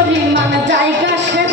পরিমাণ জায়গা সে